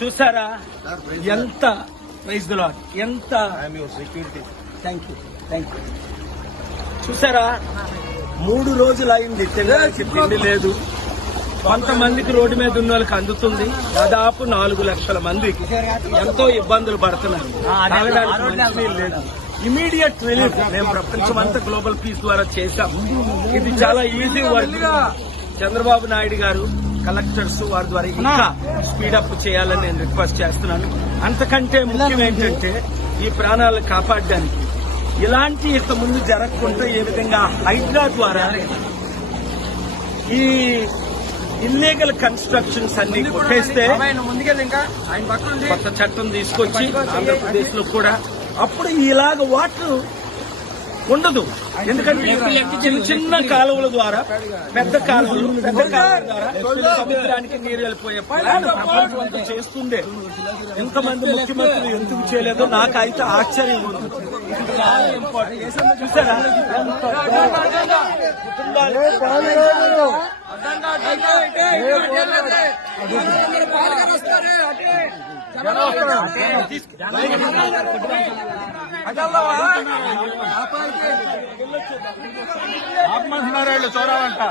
చూసారా ఎంత praise the lord, ఎంత థ్యాంక్ యూ చూసారా 3 రోజులు అయింది తినడానికి తిండి లేదు. కొంతమందికి రోడ్డు మీద ఉన్న వాళ్ళకి అందుతుంది. దాదాపు 4 లక్షల మంది ఎంతో ఇబ్బందులు పడుతున్నారు. తాగడానికి మంచినీళ్ళు లేదు. ఇమీడియట్ రిలీఫ్ మేము ప్రపంచమంతా గ్లోబల్ పీస్ ద్వారా చేశాం. ఇది చాలా ఈజీ వర్క్. చంద్రబాబు నాయుడు గారు కలెక్టర్స్ వారి ద్వారా ఇంకా స్పీడప్ చేయాలని నేను రిక్వెస్ట్ చేస్తున్నాను. అంతకంటే ముఖ్యం ఏంటంటే ఈ ప్రాణాలను కాపాడడానికి ఇలాంటి ఇంత ముందు జరగకుండా ఏ విధంగా హైడ్రా ద్వారా ఈ ఇల్లీగల్ కన్స్ట్రక్షన్స్ అన్ని కొట్టేస్తే కొత్త చట్టం తీసుకొచ్చి ఆంధ్రప్రదేశ్ లో కూడా అప్పుడు ఇలాగ వాటర్ ఉండదు. ఎందుకంటే చిన్న చిన్న కాలువల ద్వారా పెద్ద కాలువల ద్వారా సముద్రానికి నీరు వెళ్ళిపోయే ప్రపంచం అంతా చేస్తుండే. ఎంతమంది ముఖ్యమంత్రులు ఎందుకు చేయలేదో నాకైతే ఆశ్చర్యం ఉంది. ఇది చాలా ఇంపార్టెంట్. చూసారా ఆత్మహత్యారాళ్ళు చూడాలంట.